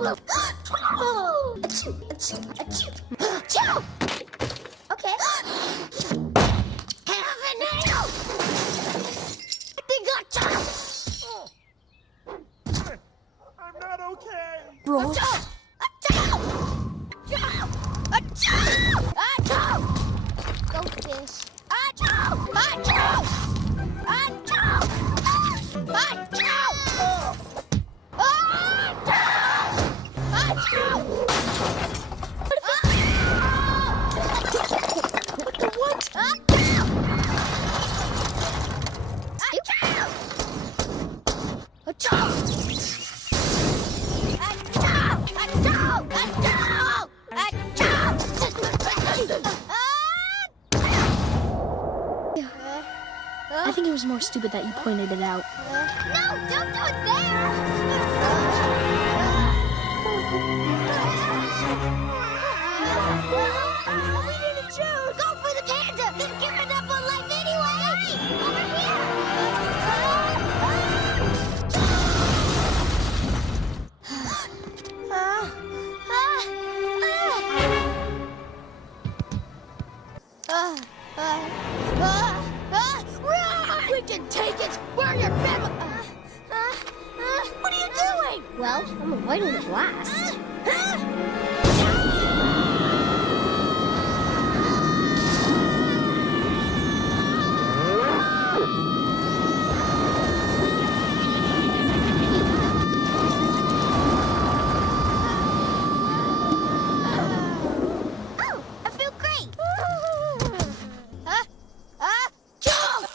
Achoo, achoo, achoo. Achoo! Okay. Have a nail! They got you! I'm not okay. Bro. Achoo! Achoo! Achoo! Achoo! Go fish. Achoo! Achoo! Achoo! Achoo! Achoo! What? Achoo! Achoo! I think it was more stupid that you pointed it out. No, don't do it there! We didn't choose! Go for the panda! They're giving up on life anyway! Over here! Run! We can take it! We're your family! What are you doing? Well, I'm avoiding the blast. Oh, I feel great! Jump!